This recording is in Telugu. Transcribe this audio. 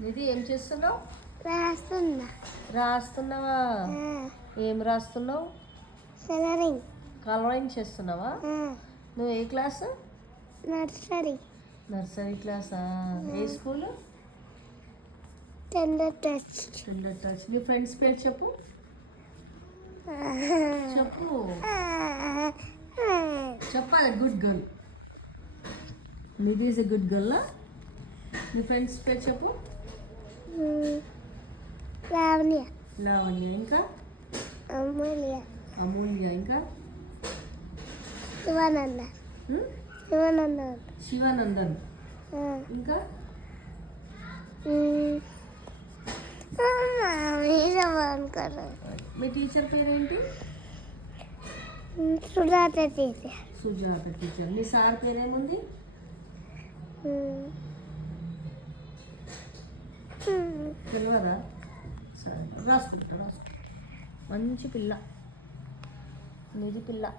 నిధి ఏం చేస్తున్నావు? రాస్తున్నావా? ఆ, ఏం రాస్తున్నావు? కలరింగ్. కలరింగ్ చేస్తున్నావా? ఆ, నువ్వు ఏ క్లాస్? నర్సరీ. నర్సరీ క్లాసా? ఏ school? Tender touch. Tender touch. నీ ఫ్రెండ్స్ పేరు చెప్పు. చెప్పు. చెప్పాలి. Good girl. Nidhi is a good girl. నీ ఫ్రెండ్స్ పేరు చెప్పు. లావణ్య. లావణ్య. ఇంకా అమూల్య. అమూల్య. ఇంకా శివానంద. హ్మ్? శివానంద. శివానందన్. ఆ, ఇంకా మీరే అనుకోరు. మీ టీచర్ పేరేంటి? సుజాత టీచర్. సుజాత టీచర్. మీ సార్ పేరేముంది? తెలియదా? సరే రాసుకుంటా. మంచి పిల్ల. నిధి పిల్ల.